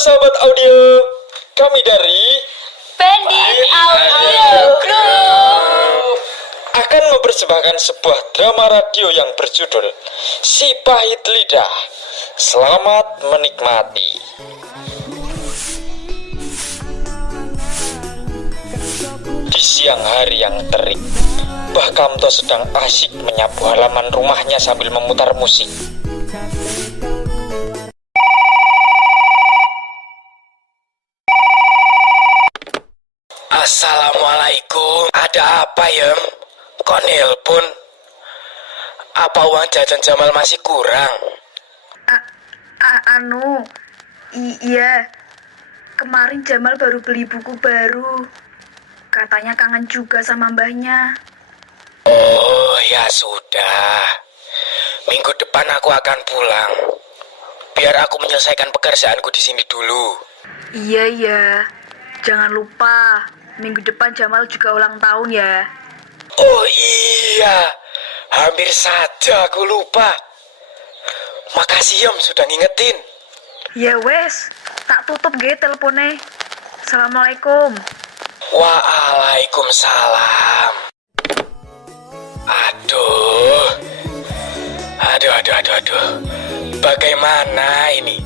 sahabat audio, kami dari Pending Audio Group akan mempersembahkan sebuah drama radio yang berjudul Si Pahit Lidah. Selamat menikmati. Di siang hari yang terik, Mbah Kamto sedang asyik menyapu halaman rumahnya sambil memutar musik. Assalamualaikum. Ada apa ya? Kok nelpon? Apa uang jajan Jamal masih kurang? Iya. Kemarin Jamal baru beli buku baru. Katanya kangen juga sama mbahnya. Oh, ya sudah. Minggu depan aku akan pulang. Biar aku menyelesaikan pekerjaanku di sini dulu. Iya. Jangan lupa, minggu depan Jamal juga ulang tahun ya. Oh iya, hampir saja aku lupa. Makasih Yom sudah ngingetin. Ya wes, tak tutup ge teleponnya. Assalamualaikum. Waalaikumsalam. Aduh. Bagaimana ini?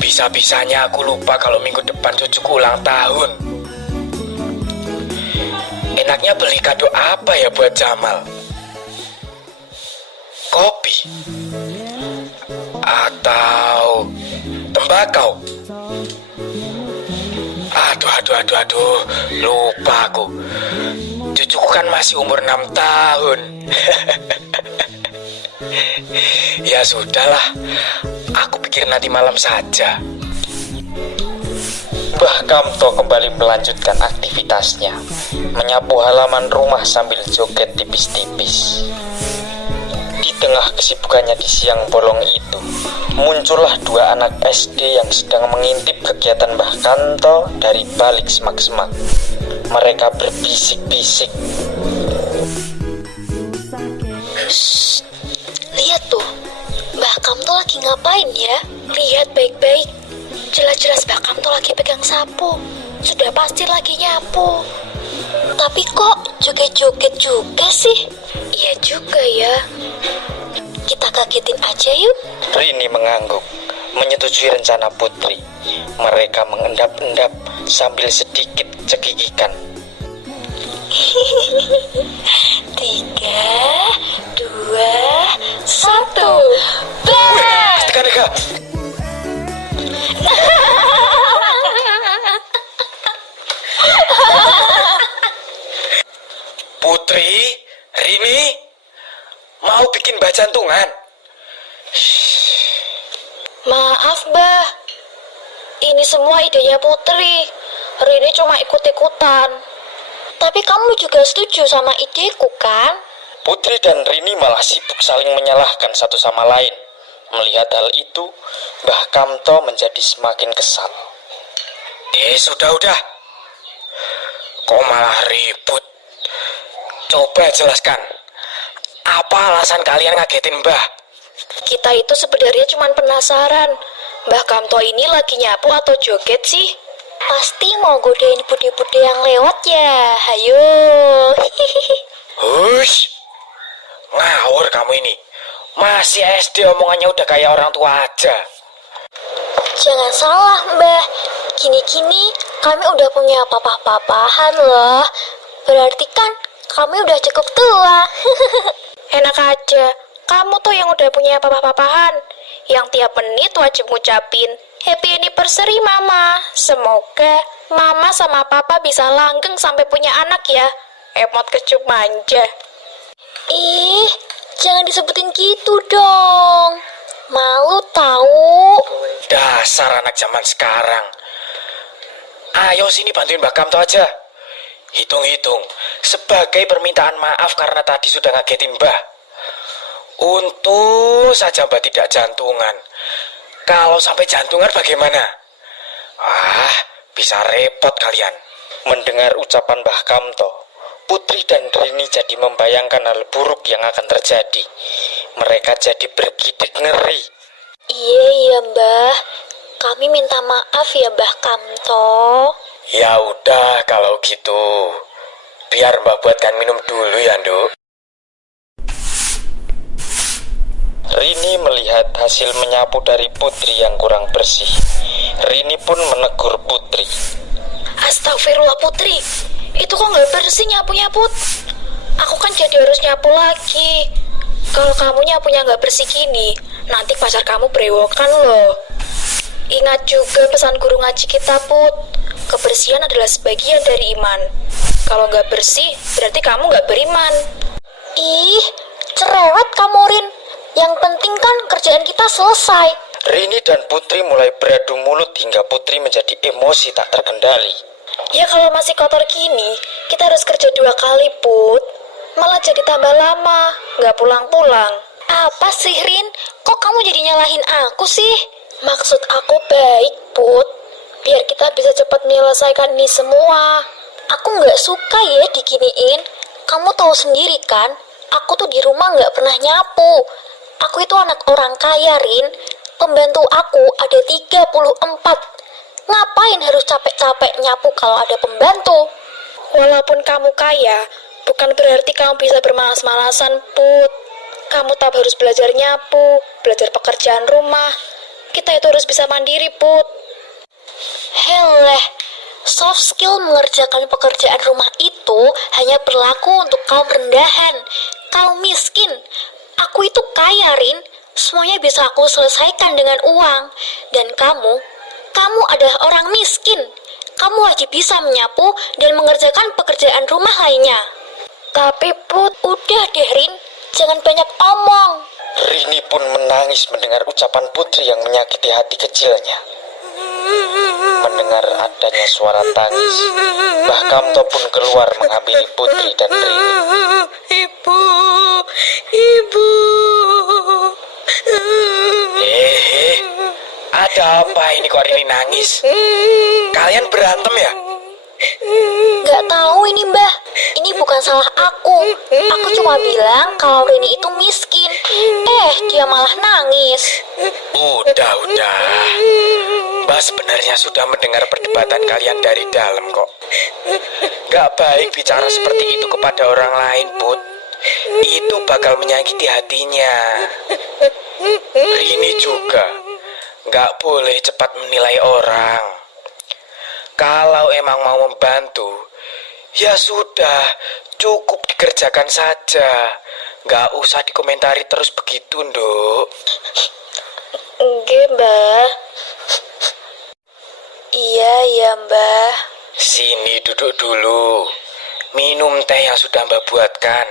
Bisa-bisanya aku lupa kalau minggu depan cucuku ulang tahun. Enaknya beli kado apa ya buat Jamal? Kopi? Atau tembakau? Aduh, lupa aku. Cucuku kan masih umur 6 tahun. Ya sudahlah, aku pikir nanti malam saja. Mbah Kamto kembali melanjutkan aktivitasnya, menyapu halaman rumah sambil joget tipis-tipis. Di tengah kesibukannya di siang bolong itu, muncullah dua anak SD yang sedang mengintip kegiatan Mbah Kamto dari balik semak-semak. Mereka berbisik-bisik. Shh, lihat tuh, Mbah Kamto lagi ngapain ya? Lihat baik-baik. Jelas-jelas Mbah Kamto lagi pegang sapu. Sudah pasti lagi nyapu. Tapi kok joget-joget juga sih? Iya juga ya. Kita kagetin aja yuk. Rini mengangguk, menyetujui rencana Putri. Mereka mengendap-endap sambil sedikit cekikikan. 3, 2, 1. Bah! Deka. Putri, Rini, mau bikin mbah jantungan? Maaf, Mbah. Ini semua idenya Putri. Rini cuma ikut-ikutan. Tapi kamu juga setuju sama ideku, kan? Putri dan Rini malah sibuk saling menyalahkan satu sama lain. Melihat hal itu, Mbah Kamto menjadi semakin kesal. Sudah. Kok malah ribut? Coba jelaskan. Apa alasan kalian ngagetin mbah? Kita itu sebenarnya cuma penasaran. Mbah Kamto ini lagi nyapu atau joget sih? Pasti mau godain bude-bude yang lewat ya. Hayo. Hush. Ngawur kamu ini. Masih SD omongannya udah kayak orang tua aja. Jangan salah, Mbah. Gini-gini, kami udah punya papa-papahan loh. Berarti kan kami udah cukup tua. Enak aja. Kamu tuh yang udah punya papa-papahan. Yang tiap menit wajib ngucapin, Happy Anniversary, Mama. Semoga Mama sama Papa bisa langgeng sampai punya anak ya. Emot kecup manja. Ih, jangan disebutin gitu dong. Malu tahu. Dasar anak zaman sekarang. Ayo sini bantuin Mbak Kamto aja. Hitung-hitung sebagai permintaan maaf karena tadi sudah ngagetin Mbah. Untung saja Mbak tidak jantungan. Kalau sampai jantungan bagaimana? Wah, bisa repot kalian. Mendengar ucapan Mbah Kamto, Putri dan Rini jadi membayangkan hal buruk yang akan terjadi. Mereka jadi bergidik ngeri. Iya Mbah. Kami minta maaf ya Mbah Kamto. Ya udah kalau gitu. Biar Mbak buatkan minum dulu ya, Nduk. Rini melihat hasil menyapu dari Putri yang kurang bersih. Rini pun menegur Putri. Astagfirullah Putri, itu kok nggak bersih nyapunya Put? Aku kan jadi harus nyapu lagi. Kalau kamu nyapunya nggak bersih gini, nanti pacar kamu berewokan loh. Ingat juga pesan guru ngaji kita Put, kebersihan adalah sebagian dari iman. Kalau nggak bersih, berarti kamu nggak beriman. Ih, cerewet kamu Rin. Yang penting kan kerjaan kita selesai. Rini dan Putri mulai beradu mulut hingga Putri menjadi emosi tak terkendali. Ya kalau masih kotor gini, kita harus kerja 2 kali, Put. Malah jadi tambah lama, nggak pulang-pulang. Apa sih, Rin? Kok kamu jadi nyalahin aku sih? Maksud aku baik, Put. Biar kita bisa cepat menyelesaikan ini semua. Aku nggak suka ya diginiin. Kamu tahu sendiri kan, aku tuh di rumah nggak pernah nyapu. Aku itu anak orang kaya, Rin. Pembantu aku ada 34. Ngapain harus capek-capek nyapu kalau ada pembantu? Walaupun kamu kaya, bukan berarti kamu bisa bermalas-malasan, Put. Kamu tetap harus belajar nyapu, belajar pekerjaan rumah. Kita itu harus bisa mandiri, Put. Heleh, soft skill mengerjakan pekerjaan rumah itu hanya berlaku untuk kaum rendahan, kaum miskin. Aku itu kaya, Rin. Semuanya bisa aku selesaikan dengan uang. Dan kamu adalah orang miskin. Kamu wajib bisa menyapu dan mengerjakan pekerjaan rumah lainnya. Tapi Put, udah deh Rin. Jangan banyak omong. Rini pun menangis mendengar ucapan Putri yang menyakiti hati kecilnya. Mendengar adanya suara tangis, Mbah Kamto pun keluar menghampiri Putri dan Rini. Ibu. Ada apa ini kok Rini nangis? Kalian berantem ya? Gak tahu ini Mbah. Ini bukan salah aku. Aku cuma bilang kalau Rini itu miskin. Dia malah nangis. Udah. Mbak sebenarnya sudah mendengar perdebatan kalian dari dalam kok. Gak baik bicara seperti itu kepada orang lain, Put. Itu bakal menyakiti hatinya. Rini juga gak boleh cepat menilai orang. Kalau emang mau membantu, ya sudah, cukup dikerjakan saja. Gak usah dikomentari terus begitu, Nduk. Enggak, Mbah. Iya, Mbah. Sini duduk dulu. Minum teh yang sudah Mbak buatkan.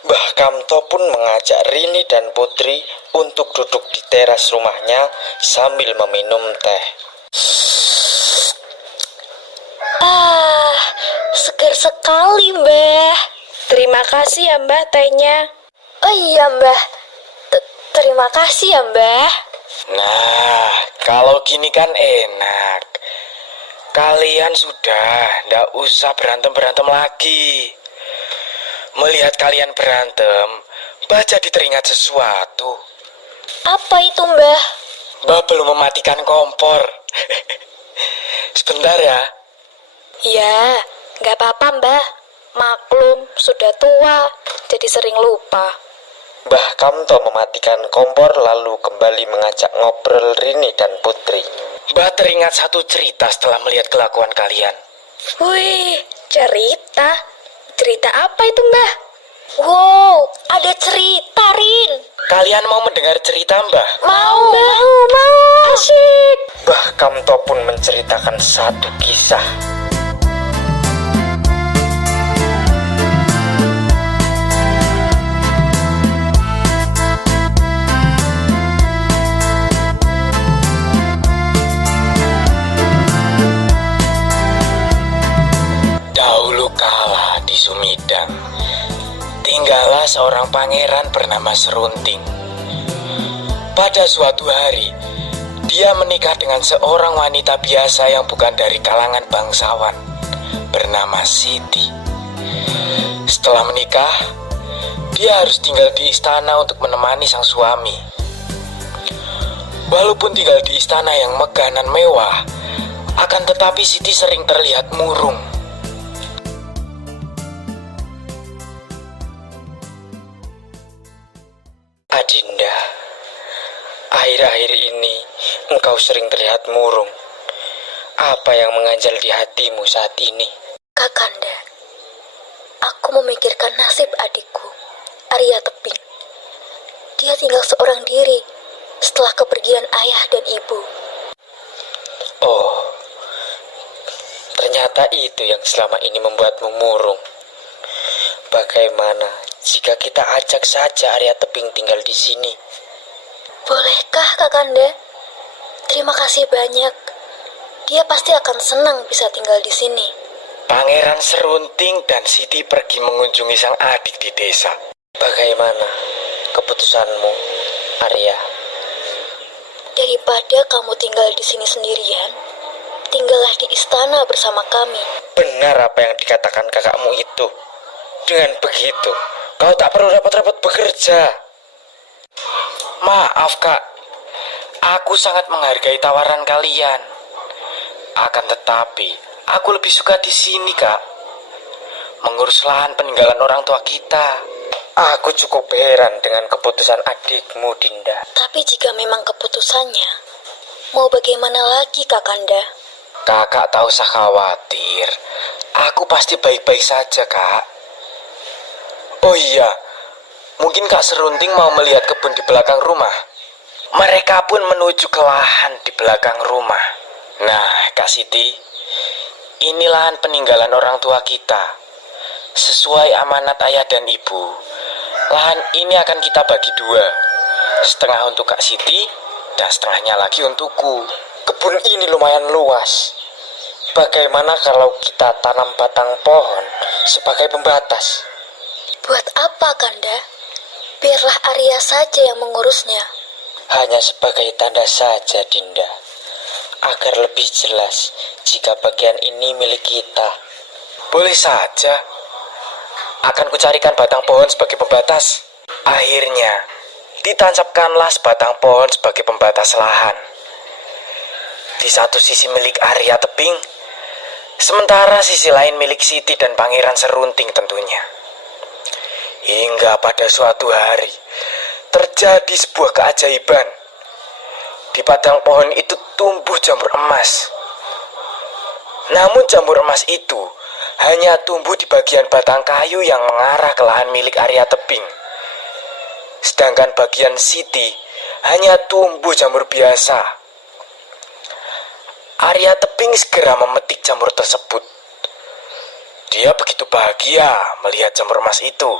Mbah Kamto pun mengajak Rini dan Putri untuk duduk di teras rumahnya sambil meminum teh. Segar sekali, Mbah. Terima kasih ya, Mbah, tehnya. Oh iya, Mbah. Terima kasih ya, Mbah. Nah, kalau gini kan enak. Kalian sudah ndak usah berantem-berantem lagi. Melihat kalian berantem, Mbak jadi teringat sesuatu. Apa itu, Mbah? Mbak belum mematikan kompor. Sebentar ya. Ya, nggak apa-apa, Mbah. Maklum, sudah tua, jadi sering lupa. Mbah Kamto mematikan kompor lalu kembali mengajak ngobrol Rini dan Putri. Mbak teringat satu cerita setelah melihat kelakuan kalian. Wih, cerita? Cerita apa itu, Mbah? Wow, ada cerita, Rin. Kalian mau mendengar cerita, Mbah? Mau. Asyik. Mbah Kamto pun menceritakan satu kisah. Dahulu kala di Sumedang, tinggallah seorang pangeran bernama Serunting. Pada suatu hari, dia menikah dengan seorang wanita biasa yang bukan dari kalangan bangsawan, bernama Siti. Setelah menikah, dia harus tinggal di istana untuk menemani sang suami. Walaupun tinggal di istana yang megah dan mewah, akan tetapi Siti sering terlihat murung. Adinda, akhir-akhir ini engkau sering terlihat murung. Apa yang mengganjal di hatimu saat ini? Kakanda, aku memikirkan nasib adikku, Arya Teping. Dia tinggal seorang diri setelah kepergian ayah dan ibu. Oh, ternyata itu yang selama ini membuatmu murung. Bagaimana jika kita ajak saja Arya Teping tinggal di sini? Bolehkah, Kakanda? Terima kasih banyak. Dia pasti akan senang bisa tinggal di sini. Pangeran Serunting dan Siti pergi mengunjungi sang adik di desa. Bagaimana keputusanmu, Arya? Daripada kamu tinggal di sini sendirian, tinggallah di istana bersama kami. Benar apa yang dikatakan kakakmu itu. Dengan begitu, kau tak perlu repot-repot bekerja. Maaf kak, aku sangat menghargai tawaran kalian. Akan tetapi, aku lebih suka di sini kak. Mengurus lahan peninggalan orang tua kita. Aku cukup heran dengan keputusan adikmu, Dinda. Tapi jika memang keputusannya, mau bagaimana lagi, Kakanda? Kakak tak usah khawatir. Aku pasti baik-baik saja kak. Oh iya, mungkin Kak Serunting mau melihat kebun di belakang rumah. Mereka pun menuju ke lahan di belakang rumah. Nah, Kak Siti, ini lahan peninggalan orang tua kita. Sesuai amanat ayah dan ibu, lahan ini akan kita bagi dua. Setengah untuk Kak Siti, dan setengahnya lagi untukku. Kebun ini lumayan luas. Bagaimana kalau kita tanam batang pohon sebagai pembatas? Buat apa, Kanda? Biarlah Arya saja yang mengurusnya. Hanya sebagai tanda saja, Dinda. Agar lebih jelas jika bagian ini milik kita. Boleh saja. Akan kucarikan batang pohon sebagai pembatas. Akhirnya, ditancapkanlah sebatang pohon sebagai pembatas lahan. Di satu sisi milik Arya Teping, sementara sisi lain milik Siti dan Pangeran Serunting tentunya. Hingga pada suatu hari, terjadi sebuah keajaiban. Di batang pohon itu tumbuh jamur emas. Namun jamur emas itu hanya tumbuh di bagian batang kayu yang mengarah ke lahan milik Arya Teping. Sedangkan bagian Siti hanya tumbuh jamur biasa. Arya Teping segera memetik jamur tersebut. Dia begitu bahagia melihat jamur emas itu.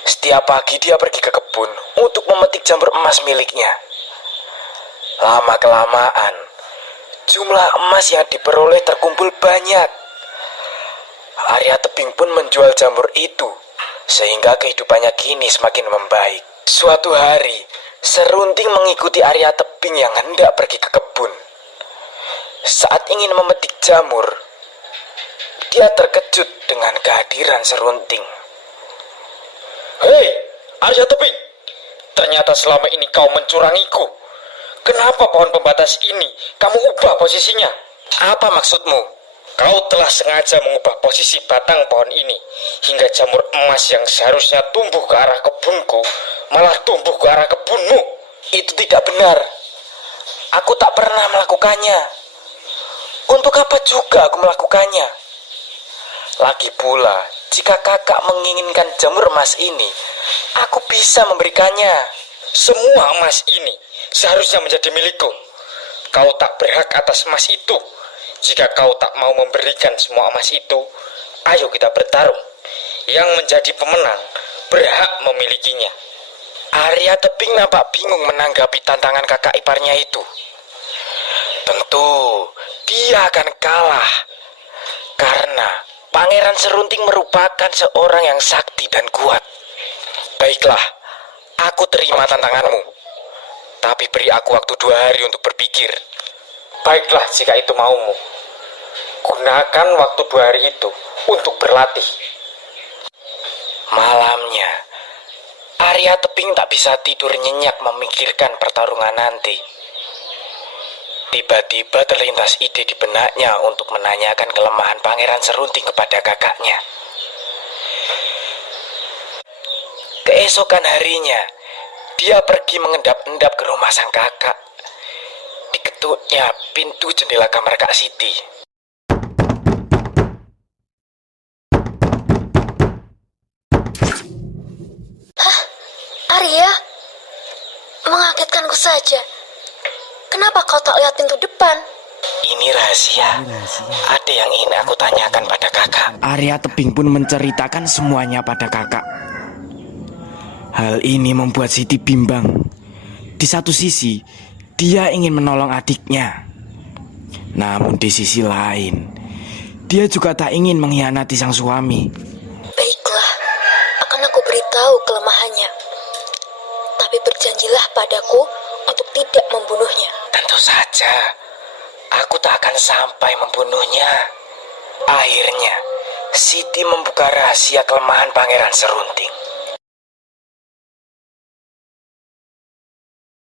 Setiap pagi dia pergi ke kebun untuk memetik jamur emas miliknya. Lama-kelamaan, jumlah emas yang diperoleh terkumpul banyak. Arya Teping pun menjual jamur itu, sehingga kehidupannya kini semakin membaik. Suatu hari, Serunting mengikuti Arya Teping yang hendak pergi ke kebun. Saat ingin memetik jamur, dia terkejut dengan kehadiran Serunting. Hei, Arya Teping! Ternyata selama ini kau mencurangiku. Kenapa pohon pembatas ini kamu ubah posisinya? Apa maksudmu? Kau telah sengaja mengubah posisi batang pohon ini hingga jamur emas yang seharusnya tumbuh ke arah kebunku malah tumbuh ke arah kebunmu. Itu tidak benar. Aku tak pernah melakukannya. Untuk apa juga aku melakukannya? Lagi pula, jika kakak menginginkan jamur emas ini, aku bisa memberikannya. Semua emas ini seharusnya menjadi milikku. Kau tak berhak atas emas itu. Jika kau tak mau memberikan semua emas itu, ayo kita bertarung. Yang menjadi pemenang berhak memilikinya. Arya Teping nampak bingung menanggapi tantangan kakak iparnya itu. Tentu, dia akan kalah. Karena Pangeran Serunting merupakan seorang yang sakti dan kuat. Baiklah, aku terima tantanganmu. Tapi beri aku waktu 2 hari untuk berpikir. Baiklah jika itu maumu. Gunakan waktu 2 hari itu untuk berlatih. Malamnya, Arya Tebing tak bisa tidur nyenyak memikirkan pertarungan nanti. Tiba-tiba terlintas ide di benaknya untuk menanyakan kelemahan Pangeran Serunting kepada kakaknya. Keesokan harinya, dia pergi mengendap-endap ke rumah sang kakak. Diketutnya pintu jendela kamar Kak Siti. Arya, mengagetkanku saja. Kenapa kau tak lihat pintu depan? Ini rahasia. Ada yang ingin aku tanyakan pada kakak. Arya Tebing pun menceritakan semuanya pada kakak. Hal ini membuat Siti bimbang. Di satu sisi, dia ingin menolong adiknya. Namun di sisi lain, dia juga tak ingin mengkhianati sang suami. Baiklah, akan aku beritahu kelemahannya. Tapi berjanjilah padaku untuk tidak membunuhnya. Tentu saja, aku tak akan sampai membunuhnya. Akhirnya, Siti membuka rahasia kelemahan Pangeran Serunting.